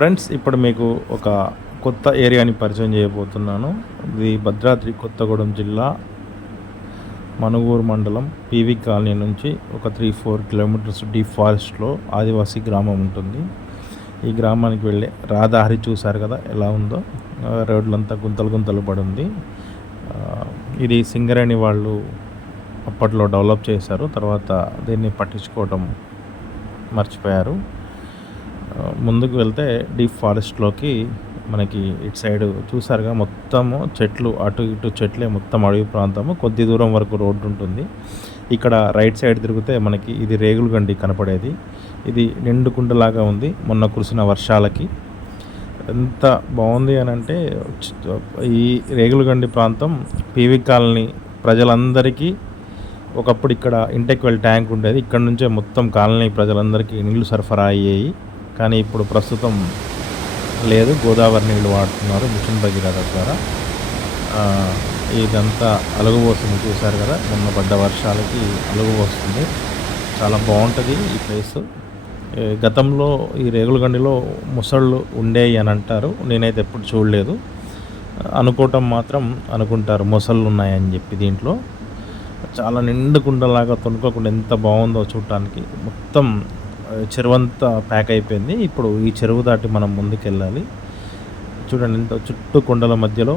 Friends, ఇప్పుడు మీకు ఒక కొత్త ఏరియాని పరిచయం చేయబోతున్నాను. ఇది భద్రాద్రి కొత్తగూడెం జిల్లా మనుగూరు మండలం పీవీ కాలనీ నుంచి ఒక 3-4 కిలోమీటర్స్ డీప్ ఫారెస్ట్లో ఆదివాసీ గ్రామం ఉంటుంది. ఈ గ్రామానికి వెళ్ళే రహదారి చూశారు కదా ఎలా ఉందో. రోడ్లంతా గుంతలు గుంతలు పడి ఉంది. ఇది సింగరేణి వాళ్ళు అప్పట్లో డెవలప్ చేశారు, తర్వాత దీన్ని పట్టించుకోవటం మర్చిపోయారు. ముందుకు వెళ్తే డీప్ ఫారెస్ట్లోకి మనకి ఇటు సైడ్ చూసారుగా మొత్తము చెట్లు, అటు ఇటు చెట్లే, మొత్తం అడవి ప్రాంతము. కొద్ది దూరం వరకు రోడ్డు ఉంటుంది. ఇక్కడ రైట్ సైడ్ తిరిగితే మనకి ఇది రేగులగండి కనపడేది. ఇది నిండుకుండలాగా ఉంది మొన్న కురిసిన వర్షాలకి. ఎంత బాగుంది అని అంటే, ఈ రేగులగండి ప్రాంతం పీవీ కాలనీ ప్రజలందరికీ ఒకప్పుడు ఇక్కడ ఇంటెక్వెల్ ట్యాంక్ ఉండేది. ఇక్కడ నుంచే మొత్తం కాలనీ ప్రజలందరికీ నీళ్లు సరఫరా అయ్యాయి. కానీ ఇప్పుడు ప్రస్తుతం లేదు, గోదావరి నీళ్ళు వాడుతున్నారు మిషన్ భగీరథ ద్వారా. ఇదంతా అలుగుపోస్తుంది చూశారు కదా, మొన్న పడ్డ వర్షాలకి అలుగుపోస్తుంది. చాలా బాగుంటుంది ఈ ప్లేస్. గతంలో ఈ రేగులగండిలో ముసళ్ళు ఉండేవి అని అంటారు, నేనైతే ఎప్పుడు చూడలేదు. అనుకోవటం మాత్రం అనుకుంటారు మొసళ్ళు ఉన్నాయని చెప్పి. దీంట్లో చాలా నిండుకుండలాగా తొనుకోకుండా ఎంత బాగుందో చూడటానికి. మొత్తం చెరువంతా ప్యాక్ అయిపోయింది. ఇప్పుడు ఈ చెరువు దాటి మనం ముందుకు వెళ్ళాలి. చూడండి ఎంత చుట్టూ కొండల మధ్యలో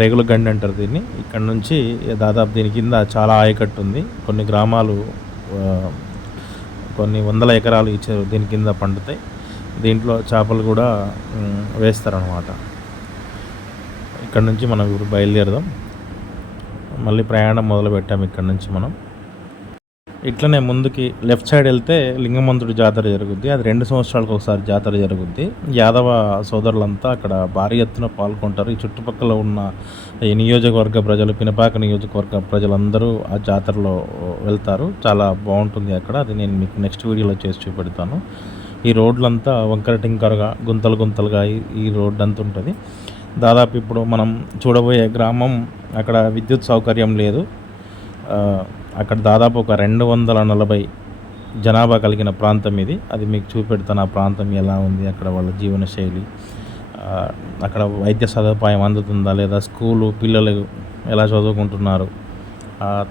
రేగులగండి అంటారు దీన్ని. ఇక్కడ నుంచి దాదాపు దీని కింద చాలా ఆయకట్టు ఉంది. కొన్ని గ్రామాలు, కొన్ని వందల ఎకరాలు ఈ చెరువు దీని కింద పండుతాయి. దీంట్లో చేపలు కూడా వేస్తారనమాట. ఇక్కడ నుంచి మనం ఇప్పుడు బయలుదేరదాం. మళ్ళీ ప్రయాణం మొదలు పెట్టాము ఇక్కడ నుంచి మనం. ఇట్లనే ముందుకి లెఫ్ట్ సైడ్ వెళ్తే లింగమంతుడి జాతర జరుగుద్ది. అది 2 సంవత్సరాలకు ఒకసారి జాతర జరుగుద్ది. యాదవ సోదరులంతా అక్కడ భారీ ఎత్తున పాల్గొంటారు. ఈ చుట్టుపక్కల ఉన్న ఈ నియోజకవర్గ ప్రజలు, పినపాక నియోజకవర్గ ప్రజలందరూ ఆ జాతరలో వెళ్తారు. చాలా బాగుంటుంది అక్కడ. అది నేను మీకు నెక్స్ట్ వీడియోలో చేసి చూపెడతాను. ఈ రోడ్లంతా వంకర టింకరగా, గుంతలు గుంతలుగా ఈ రోడ్డు అంతా ఉంటుంది. దాదాపు ఇప్పుడు మనం చూడబోయే గ్రామం, అక్కడ విద్యుత్ సౌకర్యం లేదు. అక్కడ దాదాపు ఒక 240 జనాభా కలిగిన ప్రాంతం ఇది. అది మీకు చూపెడతాను ఆ ప్రాంతం ఎలా ఉంది, అక్కడ వాళ్ళ జీవన శైలి, అక్కడ వైద్య సదుపాయం అందుతుందా లేదా, స్కూలు పిల్లలు ఎలా చదువుకుంటున్నారు,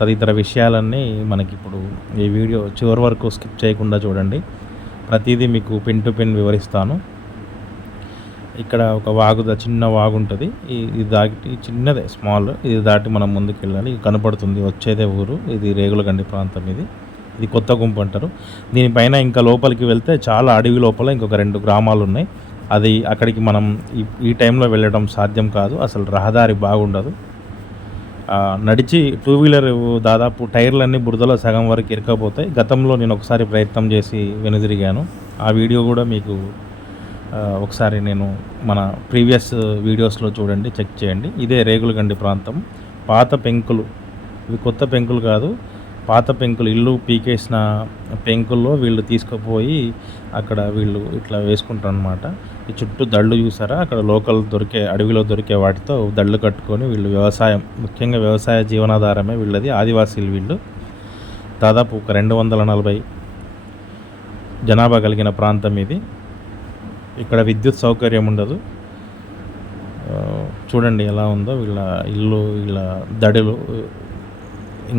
తదితర విషయాలన్నీ మనకి ఇప్పుడు ఈ వీడియో చివరి వరకు స్కిప్ చేయకుండా చూడండి. ప్రతిదీ మీకు పిన్ టు పిన్ వివరిస్తాను. ఇక్కడ ఒక వాగు, చిన్న వాగు ఉంటుంది. ఇది దాటి చిన్నదే, స్మాల్, ఇది దాటి మనం ముందుకు వెళ్ళాలి. కనపడుతుంది వచ్చేదే ఊరు. ఇది రేగులగండి ప్రాంతం. ఇది కొత్త గుంపు అంటారు. దీనిపైన ఇంకా లోపలికి వెళ్తే చాలా అడవి లోపల ఇంకొక 2 గ్రామాలు ఉన్నాయి. అది అక్కడికి మనం ఈ టైంలో వెళ్ళడం సాధ్యం కాదు. అసలు రహదారి బాగుండదు. నడిచి 2 వీలర్ దాదాపు టైర్లన్నీ బురదలో సగం వరకు ఇరకపోతాయి. గతంలో నేను ఒకసారి ప్రయత్నం చేసి వెనుదిరిగాను. ఆ వీడియో కూడా మీకు ఒకసారి నేను మన ప్రీవియస్ వీడియోస్లో చూడండి, చెక్ చేయండి. ఇదే రేగులగండి ప్రాంతం. పాత పెంకులు, ఇవి కొత్త పెంకులు కాదు, పాత పెంకులు, ఇల్లు పీకేసిన పెంకుల్లో వీళ్ళు తీసుకుపోయి అక్కడ వీళ్ళు ఇట్లా వేసుకుంటారు అనమాట. ఈ చుట్టూ దళ్ళు చూసారా, అక్కడ లోకల్ దొరికే, అడవిలో దొరికే వాటితో దళ్ళు కట్టుకొని వీళ్ళు వ్యవసాయం, ముఖ్యంగా వ్యవసాయ జీవనాధారమే వీళ్ళది. ఆదివాసీలు వీళ్ళు. దాదాపు ఒక 240 జనాభా కలిగిన ప్రాంతం ఇది. ఇక్కడ విద్యుత్ సౌకర్యం ఉండదు. చూడండి ఎలా ఉందో వీళ్ళ ఇల్లు, వీళ్ళ దడులు.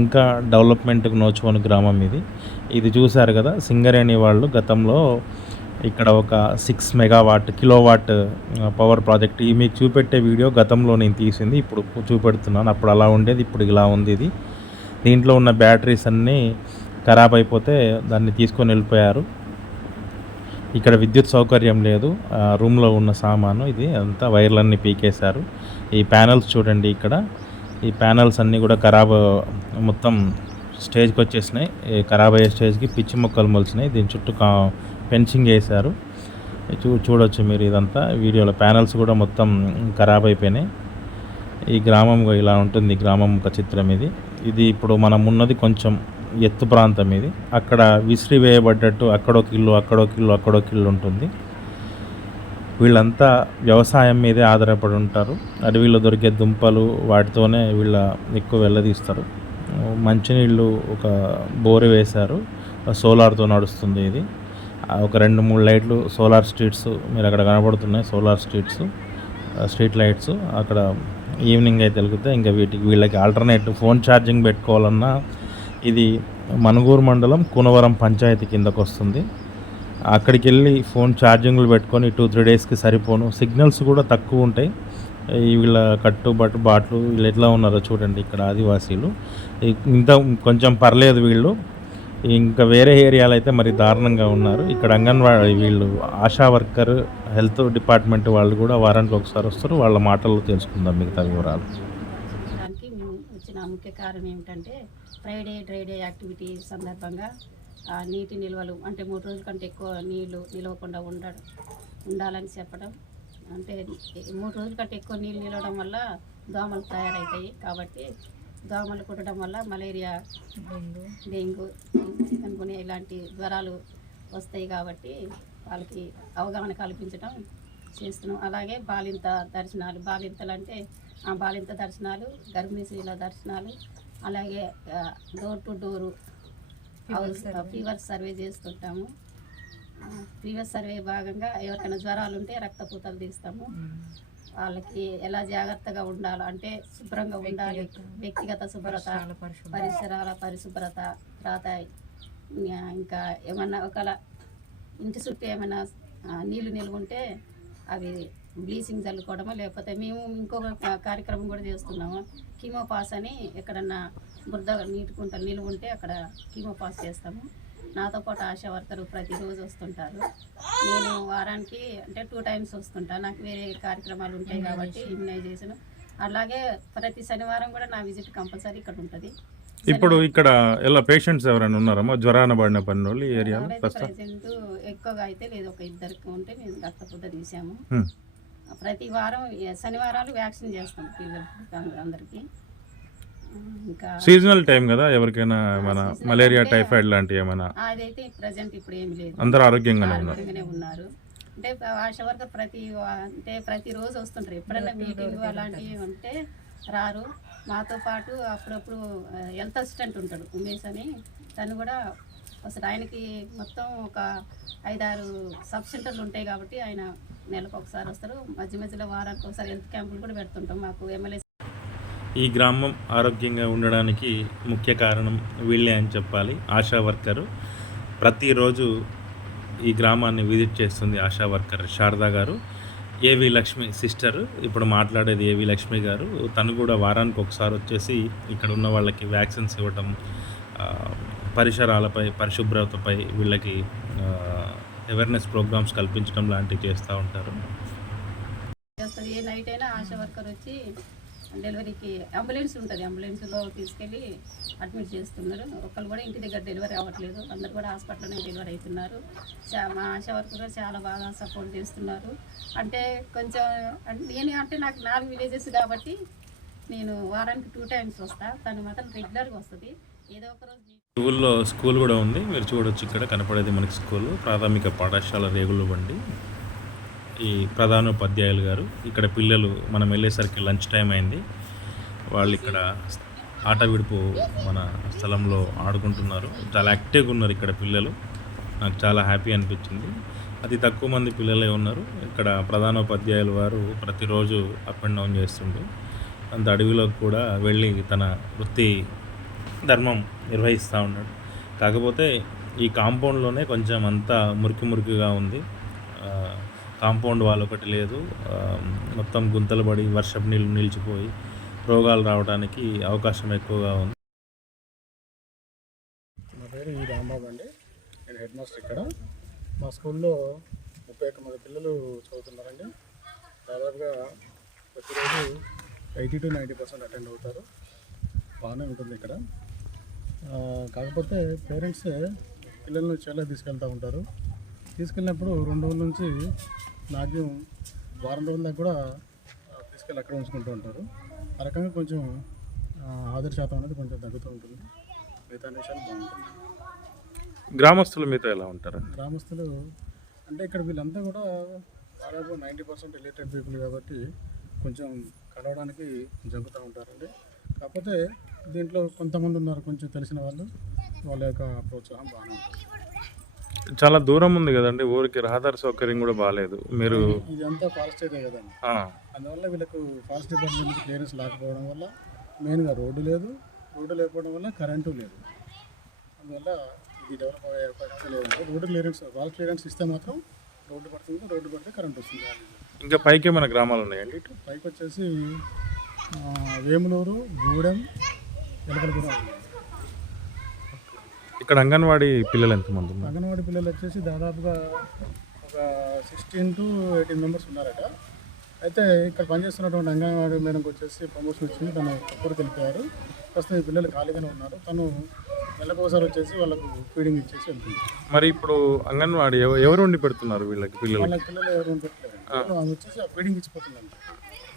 ఇంకా డెవలప్మెంట్కి నోచుకొని గ్రామం ఇది. ఇది చూశారు కదా, సింగరేణి వాళ్ళు గతంలో ఇక్కడ ఒక 6 మెగావాట్ కిలోవాట్ పవర్ ప్రాజెక్ట్. ఈ మీకు చూపెట్టే వీడియో గతంలో నేను తీసింది, ఇప్పుడు చూపెడుతున్నాను. అప్పుడు అలా ఉండేది, ఇప్పుడు ఇలా ఉంది ఇది. దీంట్లో ఉన్న బ్యాటరీస్ అన్నీ ఖరాబ్ అయిపోతే దాన్ని తీసుకొని వెళ్ళిపోయారు. ఇక్కడ విద్యుత్ సౌకర్యం లేదు. రూమ్లో ఉన్న సామాను ఇది అంతా వైర్లన్నీ పీకేశారు. ఈ ప్యానల్స్ చూడండి, ఇక్కడ ఈ ప్యానల్స్ అన్నీ కూడా ఖరాబ్, మొత్తం స్టేజ్కి వచ్చేసినాయి. ఖరాబ్ అయ్యే స్టేజ్కి పిచ్చి మొక్కలు మొలిచినాయి. దీని చుట్టూ ఫెన్సింగ్ వేశారు. చూడొచ్చు మీరు ఇదంతా వీడియోలో. ప్యానల్స్ కూడా మొత్తం ఖరాబ్ అయిపోయినాయి. ఈ గ్రామం ఇలా ఉంటుంది. గ్రామం ఒక చిత్రం ఇది. ఇది ఇప్పుడు మనం ఉన్నది కొంచెం ఎత్తు ప్రాంతం ఇది. అక్కడ విసిరి వేయబడ్డట్టు అక్కడొక ఇల్లు, అక్కడొక ఇల్లు, అక్కడొక ఇల్లు ఉంటుంది. వీళ్ళంతా వ్యవసాయం మీదే ఆధారపడి ఉంటారు. అడవిలో దొరికే దుంపలు వాటితోనే వీళ్ళ ఎక్కువ వెళ్ళదీస్తారు. మంచినీళ్ళు ఒక బోరు వేశారు, సోలార్తో నడుస్తుంది ఇది. ఒక 2-3 లైట్లు సోలార్ స్ట్రీట్స్ మీరు అక్కడ కనబడుతున్నాయి. సోలార్ స్ట్రీట్ లైట్స్ అక్కడ ఈవినింగ్ అయితే వెలుగుతాయి. ఇంకా వీళ్ళకి ఆల్టర్నేటివ్ ఫోన్ ఛార్జింగ్ పెట్టుకోవాలన్నా ఇది మనుగూరు మండలం కూనవరం పంచాయతీ కిందకు వస్తుంది. అక్కడికి వెళ్ళి ఫోన్ ఛార్జింగ్లు పెట్టుకొని 2-3 డేస్కి సరిపోను. సిగ్నల్స్ కూడా తక్కువ ఉంటాయి. వీళ్ళ బాట్లు వీళ్ళు ఎట్లా ఉన్నారో చూడండి. ఇక్కడ ఆదివాసీలు ఇంత కొంచెం పర్లేదు వీళ్ళు. ఇంకా వేరే ఏరియాలో అయితే మరి దారుణంగా ఉన్నారు. ఇక్కడ అంగన్వాడీ వీళ్ళు ఆశా వర్కర్, హెల్త్ డిపార్ట్మెంట్ వాళ్ళు కూడా వారానికి ఒకసారి వస్తారు. వాళ్ళ మాటల్లో తెలుసుకుందాం మిగతా వివరాలు. మేము వచ్చిన ముఖ్య కారణం ఏమిటంటే డ్రై డే యాక్టివిటీ సందర్భంగా నీటి నిల్వలు అంటే 3 రోజుల కంటే ఎక్కువ నీళ్లు నిలవకుండా ఉండాలని చెప్పడం. అంటే 3 రోజుల కంటే ఎక్కువ నీళ్ళు నిలవడం వల్ల దోమలు తయారవుతాయి. కాబట్టి దోమలు కుట్టడం వల్ల మలేరియా, డెంగ్యూ, చికెన్ గున్యా ఇలాంటి జ్వరాలు వస్తాయి. కాబట్టి వాళ్ళకి అవగాహన కల్పించడం చేస్తున్నాం. అలాగే బాలింతలు అంటే బాలింత దర్శనాలు, గర్భిణీ స్త్రీల దర్శనాలు, అలాగే door to door fever survey చేస్తుంటాము. ఫీవర్ సర్వే భాగంగా ఎవరికైనా జ్వరాలు ఉంటే రక్తపూతలు తీస్తాము. వాళ్ళకి ఎలా జాగ్రత్తగా ఉండాలో అంటే శుభ్రంగా ఉండాలి, వ్యక్తిగత శుభ్రత, పరిసరాల పరిశుభ్రత, తర్వాత ఇంకా ఏమన్నా ఒకవేళ ఇంటి చుట్టూ ఏమైనా నీళ్లు నిల్వ ఉంటే అవి బ్లీచింగ్ చల్లుకోవడమో, లేకపోతే మేము ఇంకొక కార్యక్రమం కూడా చేస్తున్నాము. కీమోపాస్ అని ఎక్కడన్నా బురద నీటి కుంటలు నిలువ ఉంటే అక్కడ కీమోపాస్ చేస్తాము. నాతో పాటు ఆశా వర్కరు ప్రతిరోజు వస్తుంటారు. నేను వారానికి అంటే 2 టైమ్స్ వస్తుంటాను. నాకు వేరే కార్యక్రమాలు ఉంటాయి కాబట్టి ఇమ్యునైజేషన్. అలాగే ప్రతి శనివారం కూడా నా విజిట్ కంపల్సరీ ఇక్కడ ఉంటుంది. ఇప్పుడు ఇక్కడ ఎలా పేషెంట్స్ ఎవరైనా ఉన్నారమ్మా జ్వరాన పడిన పని ఏరియాలో? ప్రెసెంట్ ఎక్కువగా అయితే లేదు, ఒక ఇద్దరికి ఉంటే మేము రక్తపూత తీసాము. ప్రతి వారం శనివారాలు వ్యాక్సిన్ చేస్తాం పిల్లలకి అందరికీ. ఇంకా సీజనల్ టైం కదా, ఎవరికైనా ఏమైనా మలేరియా, టైఫాయిడ్ లాంటివి ఏమైనా? అదైతే ప్రెసెంట్ ఇప్పుడు ఏమి లేదు, అందరూ ఆరోగ్యంగానే ఉన్నారు. అంటే ఆశా వర్కర్ ప్రతిరోజు వస్తుంటారు. ఎప్పుడైనా మీటింగ్ అలాంటివి ఉంటే రారు. మాతో పాటు అప్పుడప్పుడు హెల్త్ అసిస్టెంట్ ఉంటాడు ఉమేష్ అని, తను కూడా అసలు ఆయనకి మొత్తం ఒక 5-6 సబ్ సెంటర్లు ఉంటాయి కాబట్టి ఆయన నెలకు ఒకసారి వస్తారు. మధ్యలో వారానికి ఒకసారి హెల్త్ క్యాంపులు కూడా పెడుతుంటాం. మాకు ఎమ్మెల్యే ఈ గ్రామం ఆరోగ్యంగా ఉండడానికి ముఖ్య కారణం వీళ్ళే అని చెప్పాలి. ఆశా వర్కరు ప్రతిరోజు ఈ గ్రామాన్ని విజిట్ చేస్తుంది. ఆశా వర్కర్ శారదా గారు, ఏవి లక్ష్మి సిస్టర్, ఇప్పుడు మాట్లాడేది ఏవి లక్ష్మి గారు. తను కూడా వారానికి ఒకసారి వచ్చేసి ఇక్కడ ఉన్న వాళ్ళకి వ్యాక్సిన్స్ ఇవ్వటం, పరిసరాలపై పరిశుభ్రతపై వీళ్ళకి అవేర్నెస్ ప్రోగ్రామ్స్ కల్పించడం లాంటివి చేస్తూ ఉంటారు. ఏ నైట్ అయినా ఆశా వర్కర్ వచ్చి డెలివరీకి అంబులెన్స్ ఉంటుంది, అంబులెన్స్లో తీసుకెళ్ళి అడ్మిట్ చేస్తున్నారు. ఒకళ్ళు కూడా ఇంటి దగ్గర డెలివరీ అవ్వట్లేదు, అందరు కూడా హాస్పిటల్లోనే డెలివరీ అవుతున్నారు. మా ఆశా వర్కర్ చాలా బాగా సపోర్ట్ చేస్తున్నారు. అంటే కొంచెం అంటే నాకు 4 విలేజెస్ కాబట్టి నేను వారానికి 2 టైమ్స్ వస్తాను. తను మాత్రం రెగ్యులర్గా వస్తుంది. ఏదో ఒక రోజు స్కూల్ కూడా ఉంది, మీరు చూడొచ్చు. ఇక్కడ కనపడేది మనకి స్కూల్, ప్రాథమిక పాఠశాల రేగులబండి. ఈ ప్రధానోపాధ్యాయులు గారు, ఇక్కడ పిల్లలు మనం వెళ్ళేసరికి లంచ్ టైం అయింది. వాళ్ళు ఇక్కడ ఆట విడుపు మన స్థలంలో ఆడుకుంటున్నారు. చాలా యాక్టివ్గా ఉన్నారు ఇక్కడ పిల్లలు. నాకు చాలా హ్యాపీ అనిపించింది. అతి తక్కువ మంది పిల్లలే ఉన్నారు ఇక్కడ. ప్రధానోపాధ్యాయులు వారు ప్రతిరోజు అప్ అండ్ డౌన్ చేస్తుండే అంత అడవిలో కూడా వెళ్ళి తన వృత్తి ధర్మం నిర్వహిస్తూ ఉన్నాడు. కాకపోతే ఈ కాంపౌండ్లోనే కొంచెం అంతా మురికిగా ఉంది. కాంపౌండ్ వాల్ ఒకటి లేదు, మొత్తం గుంతలు పడి వర్షపు నీళ్ళు నిలిచిపోయి రోగాలు రావడానికి అవకాశం ఎక్కువగా ఉంది. నా పేరు ఈ రాంబాబు అండి, నేను హెడ్ మాస్టర్ ఇక్కడ. మా స్కూల్లో 31 మంది పిల్లలు చదువుతున్నారండి. దాదాపుగా ప్రతిరోజు 80 to 90% అటెండ్ అవుతారు. బాగానే ఉంటుంది ఇక్కడ. కాకపోతే పేరెంట్స్ పిల్లల్ని చాలా తీసుకెళ్తూ ఉంటారు. తీసుకెళ్ళినప్పుడు 2 రోజుల నుంచి మ్యాక్సిమం వారం రోజుల దాకా కూడా తీసుకెళ్ళి అక్కడ ఉంచుకుంటూ ఉంటారు. ఆ రకంగా కొంచెం హాజరు శాతం అనేది కొంచెం తగ్గుతూ ఉంటుంది. మిగతా విషయాలు బాగుంటుంది. గ్రామస్తులు మీతో ఎలా ఉంటారు? గ్రామస్తులు అంటే ఇక్కడ వీళ్ళంతా కూడా దాదాపు 90% రిలేటెడ్ పీపుల్ కాబట్టి కొంచెం కలవడానికి జంకుతూ ఉంటారండి. కాకపోతే దీంట్లో కొంతమంది ఉన్నారు కొంచెం తెలిసిన వాళ్ళు, వాళ్ళ యొక్క ప్రోత్సాహం బాగానే ఉంటుంది. చాలా దూరం ఉంది కదండి, ఊరికి రహదారి సౌకర్యం కూడా బాగాలేదు. మీరు ఇదంతా ఫారెస్ట్ ఏరియా కదండి, ఆ, అందువల్ల వీళ్ళకు ఫారెస్ట్ డిపార్ట్మెంట్ క్లియరెన్స్ లేకపోవడం వల్ల మెయిన్గా రోడ్డు లేదు, రోడ్డు లేకపోవడం వల్ల కరెంటు లేదు. అందువల్ల ఇది డెవలప్ అయ్యే అవకాశం లేదంటే రోడ్డు క్లియరెన్స్, వాల్ క్లియరెన్స్ ఇస్తే మాత్రం రోడ్డు పడుతుంది, రోడ్డు పడితే కరెంట్ వస్తుంది. ఇంకా పైకి ఏమైనా గ్రామాలు ఉన్నాయండి ఇటు? పైకి వచ్చేసి వేములూరు, గూడెం, ఎలకలగూడెం ఉన్నాయి. ఇక్కడ అంగన్వాడీ పిల్లలు ఎంతమంది ఉన్నారు? అంగన్వాడీ పిల్లలు వచ్చేసి దాదాపుగా ఒక 16 to 18 మెంబర్స్ ఉన్నారట. అయితే ఇక్కడ పనిచేస్తున్నటువంటి అంగన్వాడీ మేడంకి వచ్చేసి ప్రమోషన్ వచ్చింది, తను ఊరికి వెళ్ళిపోయారు. ప్రస్తుతం ఈ పిల్లలు ఖాళీగానే ఉన్నారు. తను నెలకోసారి వచ్చేసి వాళ్ళకు ఫీడింగ్ ఇచ్చేసి వెళ్తుంది. మరి ఇప్పుడు అంగన్వాడీ ఎవరు వండి పెడుతున్నారు వీళ్ళకి పిల్లలు? వాళ్ళ పిల్లలు ఎవరు పెట్టలేదు, ఆమె వచ్చేసి ఆ ఫీడింగ్ ఇచ్చిపోతుందండి.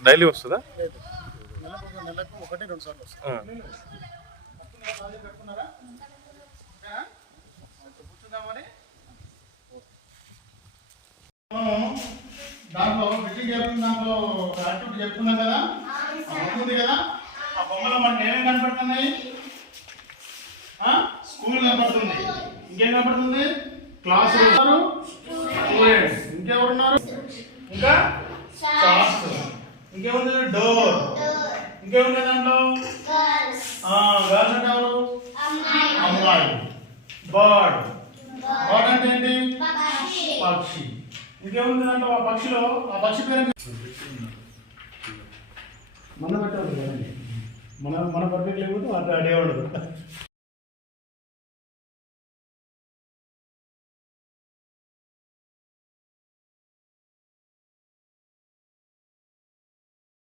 డైలీ వస్తుందా? లేదు, నెలకు 1-2 సార్లు వస్తుంది. దాంట్లో బిల్డింగ్ చేరుకున్న దాంట్లో యాక్టివిటీ చెప్తున్నాం కదా, ఉంది కదా, ఆ బొమ్మలో మనకి ఏమేమి కనపడుతున్నాయి? స్కూల్ కనపడుతుంది, ఇంకేం కనపడుతుంది? క్లాస్ ఉన్నారు, స్టూడెంట్స్, ఇంకెవరున్నారు? ఇంకా చార్ట్స్, ఇంకేముంది? డోర్, ఇంకేముంది దాంట్లో? గర్ల్స్ అంటే ఎవరు? అమ్మాయి. బర్డ్, బర్డ్ అంటే ఏంటి? పక్షి. ఇంకేముంది దాంట్లో? ఆ పక్షిలో, ఆ పక్షి పేరు మన పెట్టాలి కదండి, మన పర్ఫెక్ట్ లేకపోతే అదే ఉండదు.